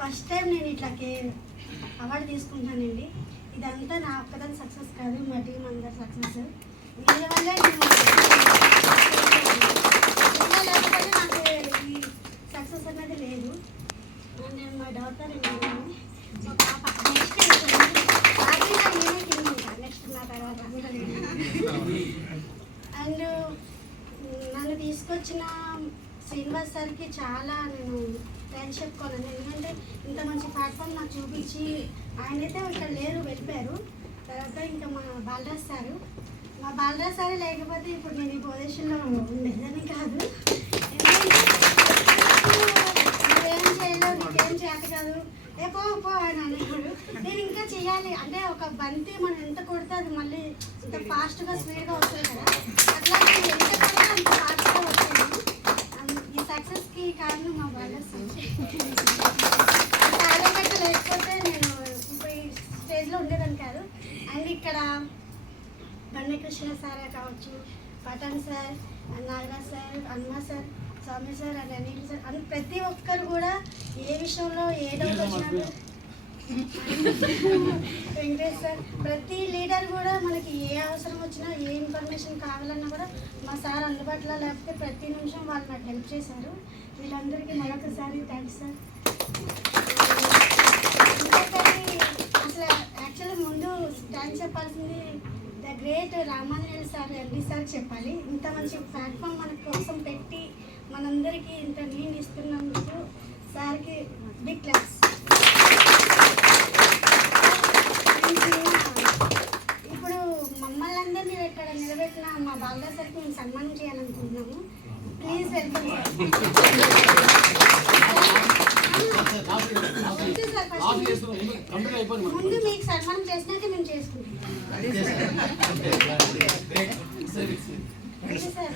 First time నేను ఇట్లా award తీసుకుంటానండి. ఇదంతా నా ఒక్కదాని సక్సెస్ కాదు, మా టీం అందరు సక్సెస్. వీళ్ళ వల్లే లేకపోతే నాకు ఈ సక్సెస్ అనేది లేదు. నేను మా డాక్టర్ మా పాప నెక్స్ట్ నా తర్వాత అండ్ నన్ను తీసుకొచ్చిన శ్రీనివాస్ సార్కి చాలా నేను థ్యాంక్స్ చెప్పుకోవాలని. ఎందుకంటే ఇంత మంచి ప్లాట్ఫామ్ నాకు చూపించి, ఆయనైతే ఇక్కడ లేరు, వెళ్ళిపోయారు. తర్వాత ఇంకా మా బాలరాజ్ సారు, మా బాలరాజ్ సారే లేకపోతే ఇప్పుడు నేను ఈ పొజిషన్లో ఉండేదని కాదు. నువ్వేం చేయలేవు, నీకేం చేత కాదు, ఏ పో అని అన్నప్పుడు నేను ఇంకా చెయ్యాలి అంటే ఒక బంతి మనం ఎంత కొడితే అది మళ్ళీ ఇంత ఫాస్ట్గా స్పీడ్గా వస్తుంది కదా, అట్లా నేను ఎంత కొడితే అంత ఫాస్ట్గా వస్తుంది. ఈ సక్సెస్కి కారణం మా బాలరాజ్ సార్ లేకపోతే నేను ఇప్పుడు ఈ స్టేజ్లో ఉండేదని కాదు. అండ్ ఇక్కడ బండి కృష్ణ సారే కావచ్చు, పఠాన్ సార్, నాగరాజ్ సార్, అన్నా సార్, Swamy sir and Anil sir అని ప్రతి ఒక్కరు కూడా ఏ విషయంలో ఏ డౌట్ వచ్చినా, వెంకటేష్ సార్, ప్రతి లీడర్ కూడా మనకి ఏ అవసరం వచ్చినా ఏ ఇన్ఫర్మేషన్ కావాలన్నా కూడా మా సార్ అందుబాటులో లేకపోతే ప్రతి నిమిషం వాళ్ళు నాకు హెల్ప్ చేశారు. వీళ్ళందరికీ మరొకసారి థ్యాంక్స్ సార్. అసలు యాక్చువల్లీ ముందు థ్యాంక్స్ చెప్పాల్సింది the great Ramanjaneyulu sir, MD sir చెప్పాలి. ఇంత మంచి ప్లాట్ఫామ్ మన కోసం పెట్టి మనందరికీ ఇంత నేను ఇస్తున్నందుకు సార్కి బిగ్ క్లాస్. ఇప్పుడు మమ్మల్ని అందరినీ ఇక్కడ నిలబెట్టిన మా బాలరాజ్ సార్కి మేము సన్మానం చేయాలనుకుంటున్నాము. Please welcome sir. ముందు మీకు సన్మానం చేసినాక మేము చేసుకుంటాం. సార్